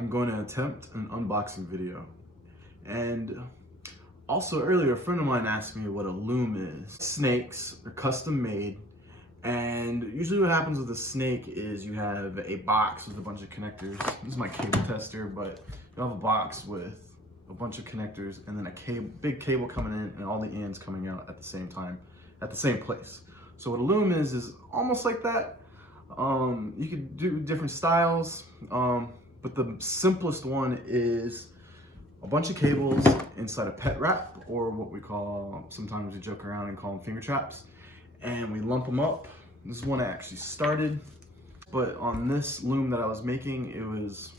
I'm going to attempt an unboxing video. And also earlier, a friend of mine asked me what a loom is. Snakes are custom made, and usually what happens with a snake is you have a box with a bunch of connectors. This is my cable tester, but you have a box with a bunch of connectors and then a big cable coming in and all the ends coming out at the same time, at the same place. So what a loom is almost like that. You could do different styles, but the simplest one is a bunch of cables inside a pet wrap, or what we call, sometimes we joke around and call them finger traps, and we lump them up. This is one I actually started, but on this loom that I was making, it was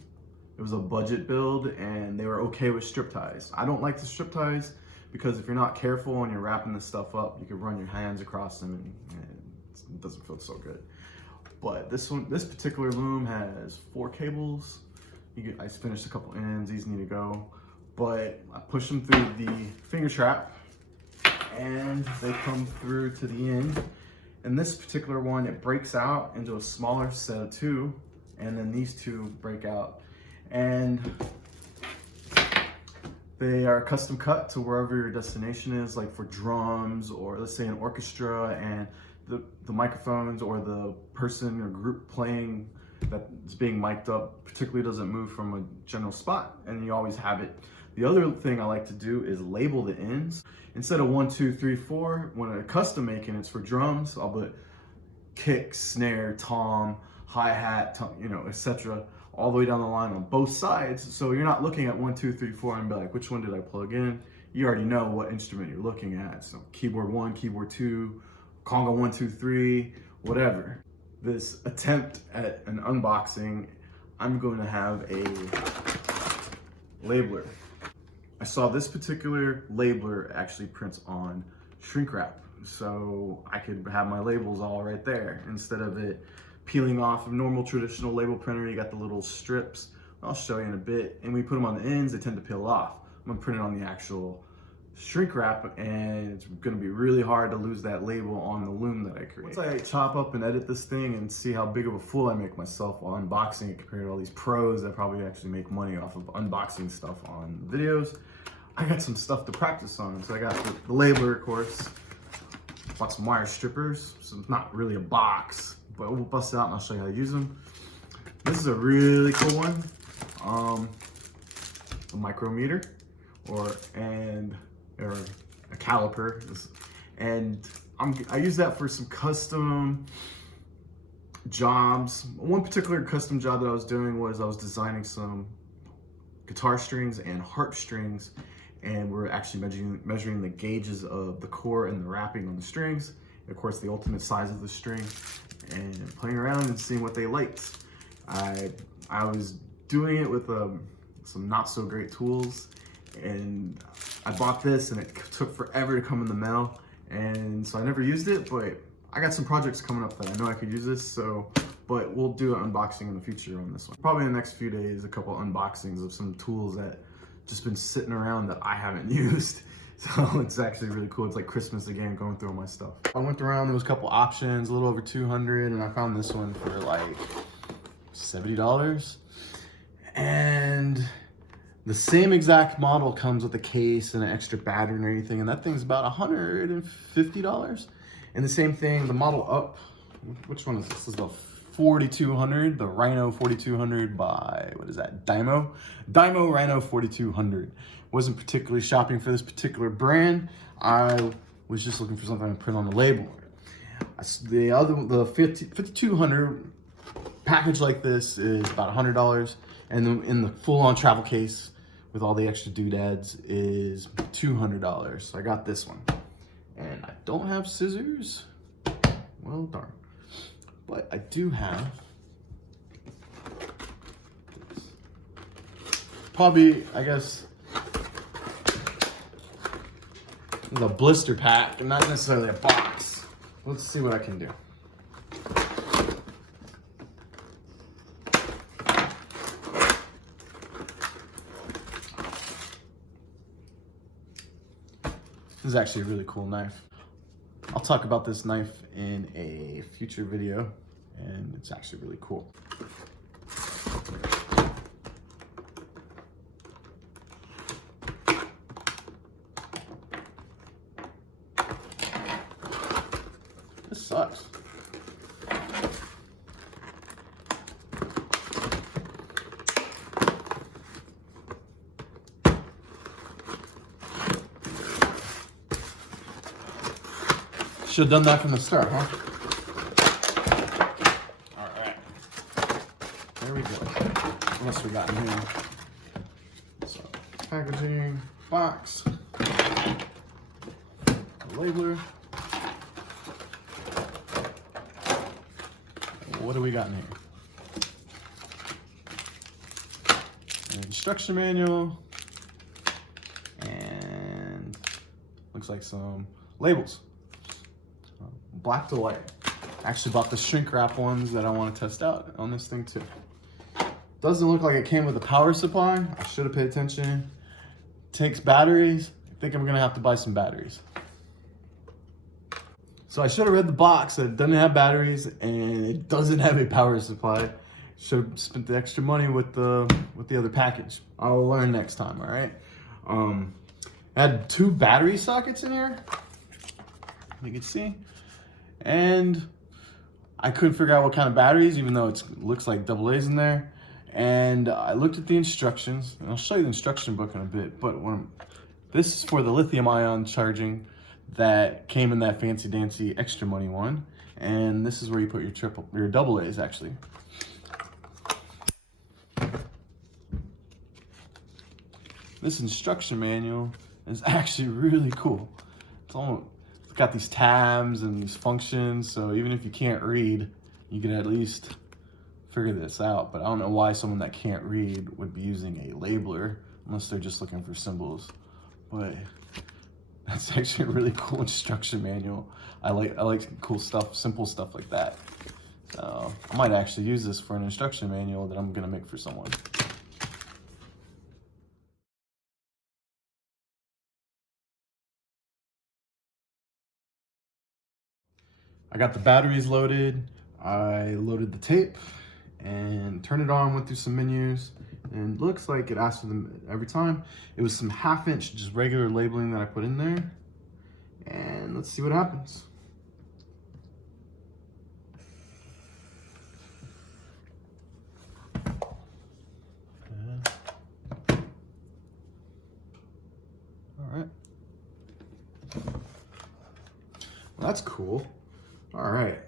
a budget build, and they were okay with strip ties. I don't like the strip ties because if you're not careful and you're wrapping this stuff up, you could run your hands across them and it doesn't feel so good. But this particular loom has 4 cables. I finished a couple ends, these need to go. But I push them through the finger trap and they come through to the end. And this particular one, it breaks out into a smaller set of 2, and then these 2 break out. And they are custom cut to wherever your destination is, like for drums, or let's say an orchestra, and the microphones or the person or group playing that's being mic'd up particularly doesn't move from a general spot, and you always have it. The other thing I like to do is label the ends. Instead of 1, 2, 3, 4, when I'm custom making, it's for drums, I'll put kick, snare, tom, hi-hat, etc. all the way down the line on both sides. So you're not looking at 1, 2, 3, 4 and be like, which one did I plug in? You already know what instrument you're looking at. So keyboard 1, keyboard 2, conga 1, 2, 3, whatever. This attempt at an unboxing, I'm going to have a labeler. I saw this particular labeler actually prints on shrink wrap, so I could have my labels all right there instead of it peeling off a normal traditional label printer. You got the little strips. I'll show you in a bit, and we put them on the ends, they tend to peel off. I'm gonna print it on the actual shrink wrap, and it's gonna be really hard to lose that label on the loom that I create. Once I chop up and edit this thing and see how big of a fool I make myself while unboxing it compared to all these pros that probably actually make money off of unboxing stuff on videos, I got some stuff to practice on. So I got the labeler, of course, bought some wire strippers, so it's not really a box, but we'll bust it out and I'll show you how to use them. This is a really cool one, a micrometer or a caliper, and I use that for some custom jobs. One particular custom job that I was doing was I was designing some guitar strings and harp strings, and we're actually measuring the gauges of the core and the wrapping on the strings, and of course the ultimate size of the string, and playing around and seeing what they liked. I was doing it with some not so great tools, and I bought this and it took forever to come in the mail, and so I never used it, but I got some projects coming up that I know I could use this, but we'll do an unboxing in the future on this one. Probably in the next few days, a couple unboxings of some tools that just been sitting around that I haven't used. So it's actually really cool. It's like Christmas again, going through all my stuff. I went around, there was a couple options, a little over 200, and I found this one for like $70. And the same exact model comes with a case and an extra battery and everything, and that thing's about $150. And the same thing, the model up, which one is this? This is the 4200, the Rhino 4200 by, what is that, Dynmo? Dynmo Rhino 4200. Wasn't particularly shopping for this particular brand. I was just looking for something to print on the label. The 5200 package like this is about $100, and then in the full-on travel case with all the extra doodads is $200. So I got this one, and I don't have scissors. Well, darn. But I do have this. Probably, I guess, the blister pack, and not necessarily a box. Let's see what I can do. This is actually a really cool knife. I'll talk about this knife in a future video, and it's actually really cool. sucks. Should have done that from the start, huh? All right. There we go. What else we got in here? So, packaging, box, a labeler. What do we got in here? An instruction manual, and looks like some labels. Black to white. Actually bought the shrink wrap ones that I want to test out on this thing too. Doesn't look like it came with a power supply. I should have paid attention. Takes batteries. I think I'm gonna have to buy some batteries. So I should have read the box that it doesn't have batteries and it doesn't have a power supply. Should have spent the extra money with the other package. I'll learn next time, all right? I had 2 battery sockets in here, you can see. And I couldn't figure out what kind of batteries, even though it looks like AA's in there. And I looked at the instructions, and I'll show you the instruction book in a bit, but this is for the lithium ion charging that came in that fancy dancy extra money one. And this is where you put your AA's actually. This instruction manual is actually really cool. It's got these tabs and these functions, so even if you can't read, you can at least figure this out. But I don't know why someone that can't read would be using a labeler unless they're just looking for symbols. But that's actually a really cool instruction manual. I like cool stuff, simple stuff like that. So I might actually use this for an instruction manual that I'm gonna make for someone. I got the batteries loaded. I loaded the tape and turned it on, went through some menus, and looks like it asked for them every time. It was some 1/2 inch, just regular labeling that I put in there. And let's see what happens. All right. Well, that's cool. All right,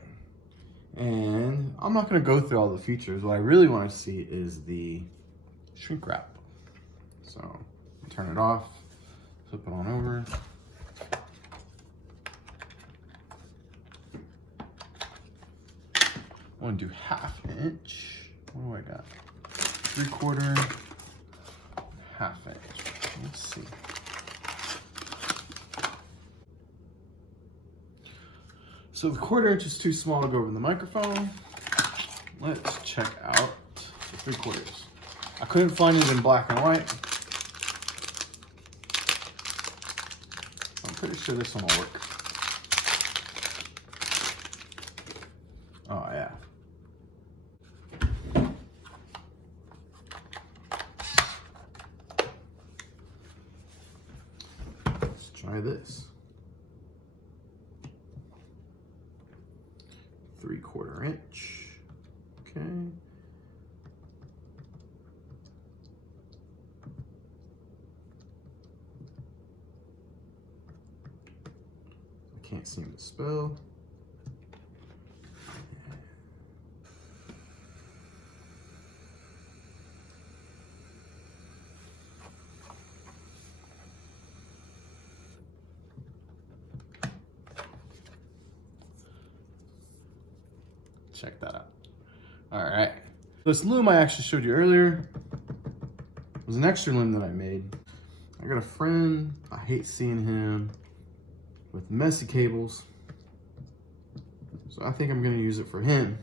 and I'm not gonna go through all the features. What I really want to see is the shrink wrap. So turn it off, flip it on over. I want to do 1/2 inch. What do I got? 3/4, 1/2 inch. Let's see. So the 1/4 inch is too small to go over the microphone. Let's check out the 3/4. I couldn't find it in black and white. I'm pretty sure this one will work. Oh yeah. Let's try this. 3/4 inch. Okay. I can't seem to spell. Check that out. All right. This loom I actually showed you earlier was an extra loom that I made. I got a friend, I hate seeing him with messy cables. So I think I'm gonna use it for him.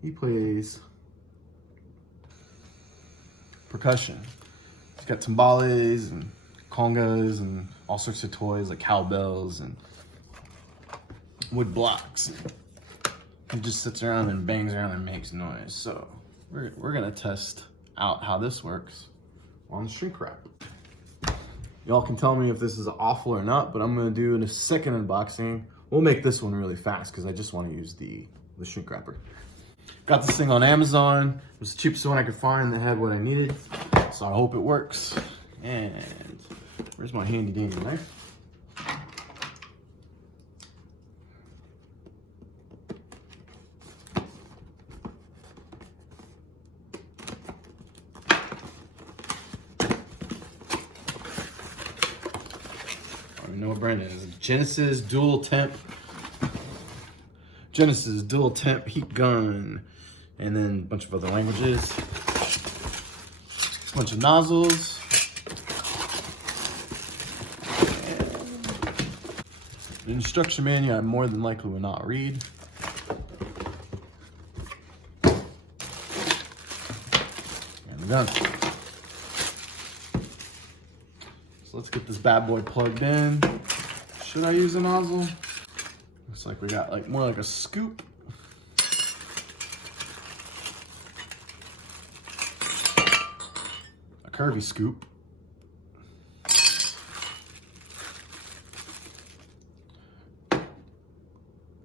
He plays percussion. He's got timbales and congas and all sorts of toys like cowbells and wood blocks. He just sits around and bangs around and makes noise. So we're gonna test out how this works on the shrink wrap. Y'all can tell me if this is awful or not, but I'm gonna do in a second unboxing. we'll make this one really fast because I just want to use the shrink wrapper. Got this thing on Amazon. It was the cheapest one I could find that had what I needed. So I hope it works. And where's my handy dandy knife? I don't know what brand it is. Genesis dual temp heat gun, and then a bunch of other languages. A bunch of nozzles. The instruction manual I more than likely will not read. And the gun. So let's get this bad boy plugged in. Should I use a nozzle? Looks like we got like more like a scoop. A curvy scoop.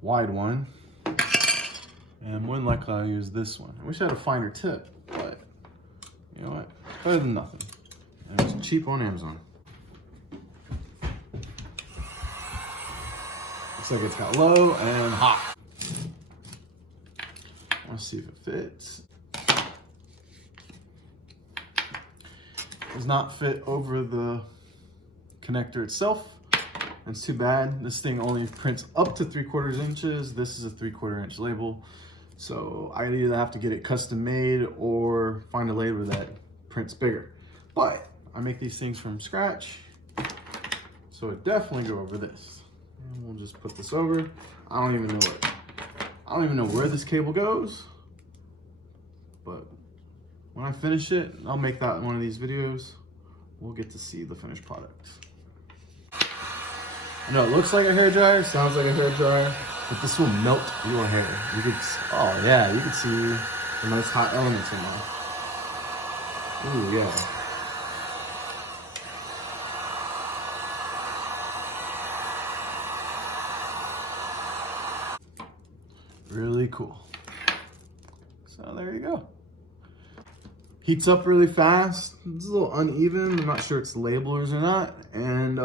Wide one. And more than likely I'll use this one. I wish I had a finer tip, but you know what? Better than nothing. And it was cheap on Amazon. Looks like it's got low and hot. Let's see if it fits. Does not fit over the connector itself. It's too bad. This thing only prints up to 3/4 inches. This is a 3/4 inch label. So I either have to get it custom made or find a label that prints bigger. But I make these things from scratch. So it definitely go over this. And we'll just put this over. I don't even know where this cable goes. But when I finish it, I'll make that in one of these videos. We'll get to see the finished product. I know it looks like a hairdryer, sounds like a hairdryer, but this will melt your hair. You could, oh yeah, you can see the nice hot elements in there. Ooh, yeah. Really cool. So there you go. Heats up really fast. It's a little uneven. I'm not sure it's labelers or not. And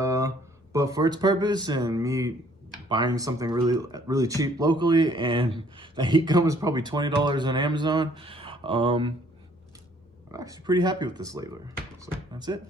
but for its purpose and me buying something really cheap locally, and the heat gun was probably $20 on Amazon, I'm actually pretty happy with this labeler. So that's it.